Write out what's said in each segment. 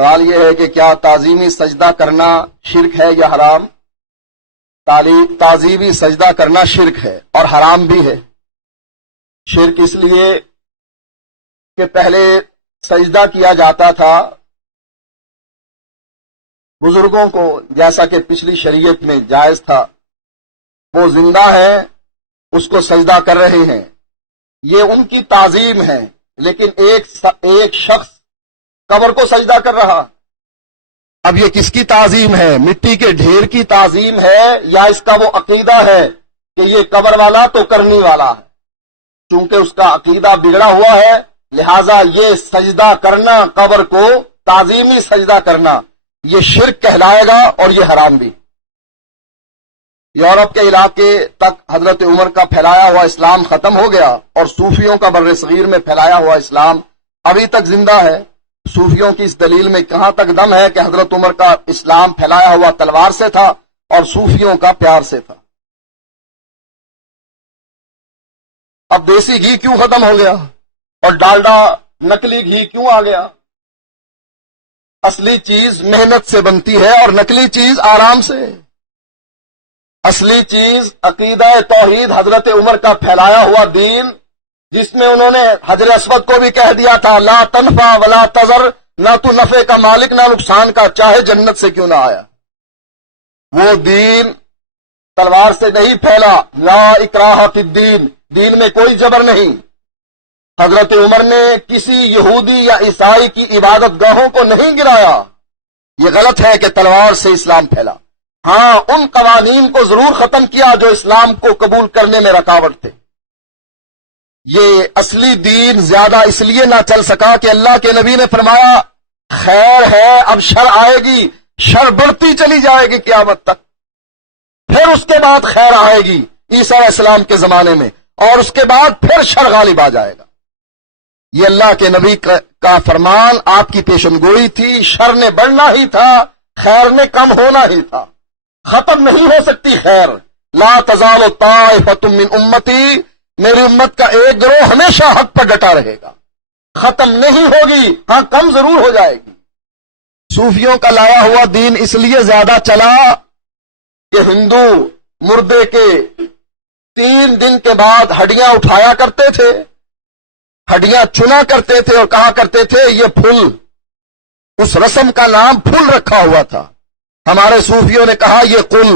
سوال یہ ہے کہ کیا تعظیمی سجدہ کرنا شرک ہے یا حرام؟ تعظیمی سجدہ کرنا شرک ہے اور حرام بھی ہے۔ شرک اس لیے کہ پہلے سجدہ کیا جاتا تھا بزرگوں کو، جیسا کہ پچھلی شریعت میں جائز تھا، وہ زندہ ہے اس کو سجدہ کر رہے ہیں، یہ ان کی تعظیم ہے۔ لیکن ایک شخص قبر کو سجدہ کر رہا، اب یہ کس کی تعظیم ہے؟ مٹی کے ڈھیر کی تعظیم ہے یا اس کا وہ عقیدہ ہے کہ یہ قبر والا تو کرنی والا ہے؟ چونکہ اس کا عقیدہ بگڑا ہوا ہے، لہذا یہ سجدہ کرنا، قبر کو تعظیمی سجدہ کرنا، یہ شرک کہلائے گا اور یہ حرام بھی۔ یورپ کے علاقے تک حضرت عمر کا پھیلایا ہوا اسلام ختم ہو گیا اور صوفیوں کا بر صغیر میں پھیلایا ہوا اسلام ابھی تک زندہ ہے۔ صوفیوں کی اس دلیل میں کہاں تک دم ہے کہ حضرت عمر کا اسلام پھیلایا ہوا تلوار سے تھا اور صوفیوں کا پیار سے تھا۔ اب دیسی گھی کیوں ختم ہو گیا اور ڈالڈا نکلی گھی کیوں آ گیا؟ اصلی چیز محنت سے بنتی ہے اور نکلی چیز آرام سے۔ اصلی چیز عقیدہ توحید، حضرت عمر کا پھیلایا ہوا دین، جس میں انہوں نے حجر اسود کو بھی کہہ دیا تھا لا تنفع ولا تضر، نہ تو نفع کا مالک نہ نقصان کا، چاہے جنت سے کیوں نہ آیا۔ وہ دین تلوار سے نہیں پھیلا، لا اکراہ فی الدین، دین میں کوئی جبر نہیں۔ حضرت عمر نے کسی یہودی یا عیسائی کی عبادت گاہوں کو نہیں گرایا، یہ غلط ہے کہ تلوار سے اسلام پھیلا۔ ہاں، ان قوانین کو ضرور ختم کیا جو اسلام کو قبول کرنے میں رکاوٹ تھے۔ یہ اصلی دین زیادہ اس لیے نہ چل سکا کہ اللہ کے نبی نے فرمایا خیر ہے، اب شر آئے گی، شر بڑھتی چلی جائے گی قیامت تک، پھر اس کے بعد خیر آئے گی عیسیٰ علیہ السلام کے زمانے میں، اور اس کے بعد پھر شر غالب آ جائے گا۔ یہ اللہ کے نبی کا فرمان، آپ کی پیشن گوئی تھی، شر نے بڑھنا ہی تھا، خیر نے کم ہونا ہی تھا۔ ختم نہیں ہو سکتی خیر، لا تزال طائفۃ من امتی، میری امت کا ایک گروہ ہمیشہ حق پر ڈٹا رہے گا، ختم نہیں ہوگی، ہاں کم ضرور ہو جائے گی۔ صوفیوں کا لایا ہوا دین اس لیے زیادہ چلا کہ ہندو مردے کے 3 دن کے بعد ہڈیاں اٹھایا کرتے تھے، ہڈیاں چنا کرتے تھے اور کہا کرتے تھے یہ پھول، اس رسم کا نام پھول رکھا ہوا تھا۔ ہمارے صوفیوں نے کہا یہ قل،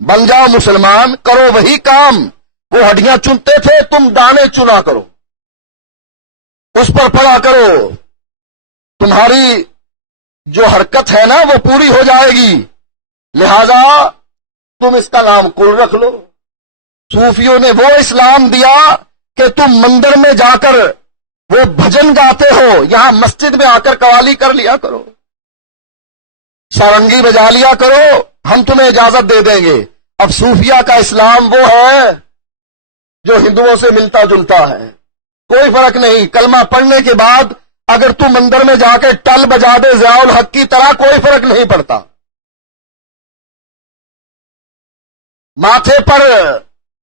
بن جاؤ مسلمان، کرو وہی کام، وہ ہڈیاں چنتے تھے، تم دانے چنا کرو، اس پر پڑا کرو، تمہاری جو حرکت ہے نا وہ پوری ہو جائے گی، لہذا تم اس کا نام قل رکھ لو۔ صوفیوں نے وہ اسلام دیا کہ تم مندر میں جا کر وہ بھجن گاتے ہو، یہاں مسجد میں آ کر قوالی کر لیا کرو، سارنگی بجا لیا کرو، ہم تمہیں اجازت دے دیں گے۔ اب صوفیہ کا اسلام وہ ہے جو ہندوؤں سے ملتا جلتا ہے، کوئی فرق نہیں، کلمہ پڑھنے کے بعد اگر تم مندر میں جا کے ٹل بجا دے ضیاء الحق کی طرح کوئی فرق نہیں پڑتا۔ ماتھے پر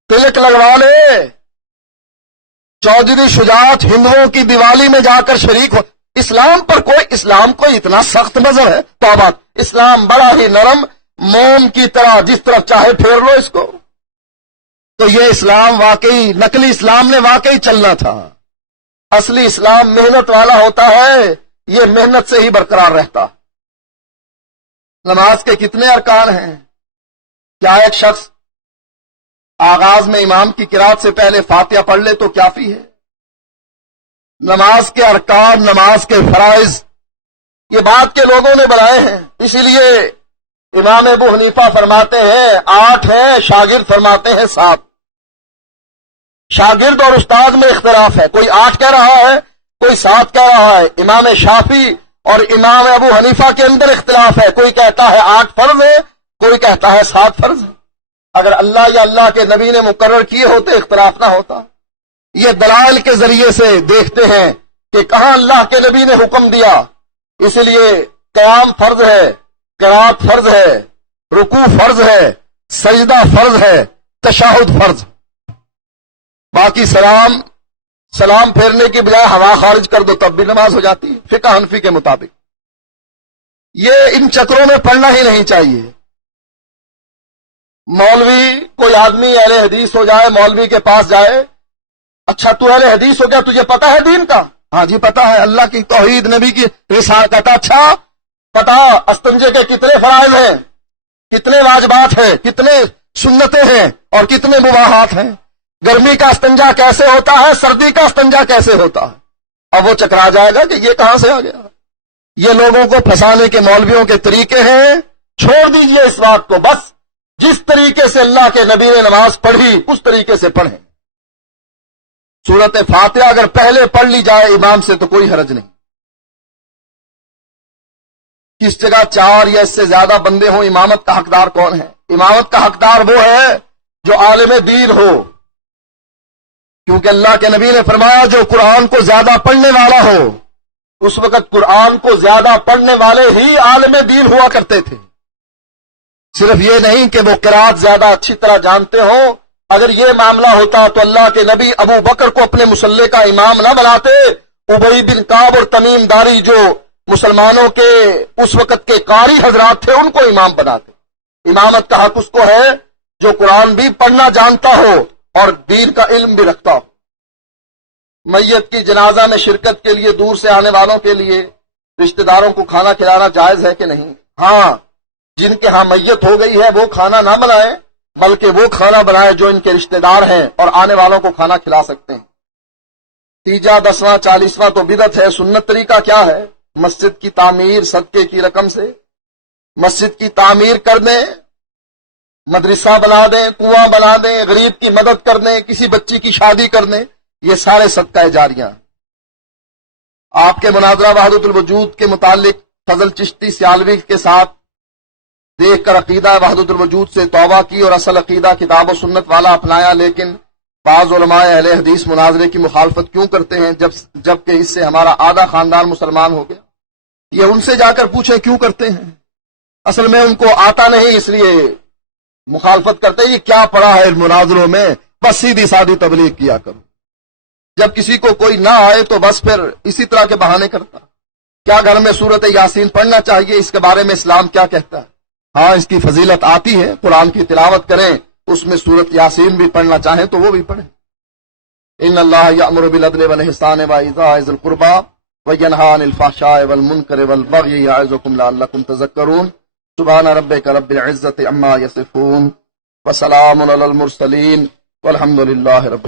تلک لگوا لے، چودھری شجاعت ہندوؤں کی دیوالی میں جا کر شریک ہو، اسلام کو اتنا سخت نظر ہے؟ توبہ، اسلام بڑا ہی نرم، موم کی طرح جس طرف چاہے پھیر لو اس کو۔ تو یہ اسلام واقعی، نقلی اسلام نے واقعی چلنا تھا۔ اصلی اسلام محنت والا ہوتا ہے، یہ محنت سے ہی برقرار رہتا۔ نماز کے کتنے ارکان ہیں؟ کیا ایک شخص آغاز میں امام کی قرات سے پہلے فاتحہ پڑھ لے تو کافی ہے؟ نماز کے ارکان، نماز کے فرائض، یہ بات کے لوگوں نے بنائے ہیں، اسی لیے امام ابو حنیفہ فرماتے ہیں 8 ہیں، شاگرد فرماتے ہیں 7۔ شاگرد اور استاد میں اختلاف ہے، کوئی 8 کہہ رہا ہے، کوئی 7 کہہ رہا ہے۔ امام شافعی اور امام ابو حنیفہ کے اندر اختلاف ہے، کوئی کہتا ہے 8 فرض ہے، کوئی کہتا ہے 7 فرض ہے۔ اگر اللہ یا اللہ کے نبی نے مقرر کیے ہوتے اختلاف نہ ہوتا۔ یہ دلائل کے ذریعے سے دیکھتے ہیں کہ کہاں اللہ کے نبی نے حکم دیا، اس لیے قیام فرض ہے، قرات فرض ہے، رکوع فرض ہے، سجدہ فرض ہے، تشہد فرض۔ باقی سلام پھیرنے کی بجائے ہوا خارج کر دو تب بھی نماز ہو جاتی ہے فقہ حنفی کے مطابق۔ یہ ان چکروں میں پڑنا ہی نہیں چاہیے. مولوی کوئی آدمی اہل حدیث ہو جائے, مولوی کے پاس جائے, اچھا تو اہل حدیث ہو گیا, تجھے پتا ہے دین کا؟ ہاں جی پتا ہے, اللہ کی توحید, نبی کی رسالت. کہتا اچھا پتا استنجے کے کتنے فرائض ہیں, کتنے واجبات ہیں, کتنے سنتیں ہیں اور کتنے مباحات ہیں, گرمی کا استنجا کیسے ہوتا ہے, سردی کا استنجا کیسے ہوتا ہے. اب وہ چکرا جائے گا کہ یہ کہاں سے آ گیا. یہ لوگوں کو پھنسانے کے مولویوں کے طریقے ہیں. چھوڑ دیجئے اس بات کو, بس جس طریقے سے اللہ کے نبی نے نماز پڑھی اس طریقے سے پڑھیں. سورت فاتحہ اگر پہلے پڑھ لی جائے امام سے تو کوئی حرج نہیں. کس جگہ 4 یا اس سے زیادہ بندے ہوں, امامت کا حقدار کون ہے؟ امامت کا حقدار وہ ہے جو عالم دین ہو, کیونکہ اللہ کے نبی نے فرمایا جو قرآن کو زیادہ پڑھنے والا ہو. اس وقت قرآن کو زیادہ پڑھنے والے ہی عالم دین ہوا کرتے تھے. صرف یہ نہیں کہ وہ قرات زیادہ اچھی طرح جانتے ہوں. اگر یہ معاملہ ہوتا تو اللہ کے نبی ابو بکر کو اپنے مصلی کا امام نہ بناتے, ابی بن کعب اور تمیم داری جو مسلمانوں کے اس وقت کے قاری حضرات تھے ان کو امام بناتے. امامت کا حق اس کو ہے جو قرآن بھی پڑھنا جانتا ہو اور دین کا علم بھی رکھتا ہو. میت کی جنازہ میں شرکت کے لیے دور سے آنے والوں کے لیے رشتہ داروں کو کھانا کھلانا جائز ہے کہ نہیں؟ ہاں, جن کے ہاں میت ہو گئی ہے وہ کھانا نہ بنائیں, بلکہ وہ کھانا بنائیں جو ان کے رشتہ دار ہیں اور آنے والوں کو کھانا کھلا سکتے ہیں. 3واں 10واں 40واں تو بدعت ہے. سنت طریقہ کیا ہے؟ مسجد کی تعمیر صدقے کی رقم سے مسجد کی تعمیر کر دیں, مدرسہ بنا دیں, کنواں بنا دیں, غریب کی مدد کر دیں, کسی بچی کی شادی کر دیں, یہ سارے صدقہ جاریاں. آپ کے مناظرہ وحدت الوجود کے متعلق فضل چشتی سیالوی کے ساتھ دیکھ کر عقیدہ وحدت الوجود سے توبہ کی اور اصل عقیدہ کتاب و سنت والا اپنایا, لیکن بعض علماء اہل حدیث مناظرے کی مخالفت کیوں کرتے ہیں جبکہ اس سے ہمارا آدھا خاندان مسلمان ہو گیا؟ یہ ان سے جا کر پوچھیں کیوں کرتے ہیں. اصل میں ان کو آتا نہیں اس لیے مخالفت کرتے. یہ کیا پڑا ہے مناظروں میں, بس سیدھی سادی تبلیغ کیا کرو. جب کسی کو کوئی نہ آئے تو بس پھر اسی طرح کے بہانے کرتا. کیا گھر میں سورت یاسین پڑھنا چاہیے؟ اس کے بارے میں اسلام کیا کہتا ہے؟ ہاں اس کی فضیلت آتی ہے, قرآن کی تلاوت کریں, اس میں سورت یاسین بھی پڑھنا چاہیں تو وہ بھی پڑھیں. ان اللہ یأمر بالعدل والإحسان وإیتاء ذی القربى وینہی عن الفحشاء والمنکر والبغی یعظکم لعلکم تذکرون. سبحان ربک رب العزة عما یصفون وسلام علی المرسلین والحمد للہ رب العالمین.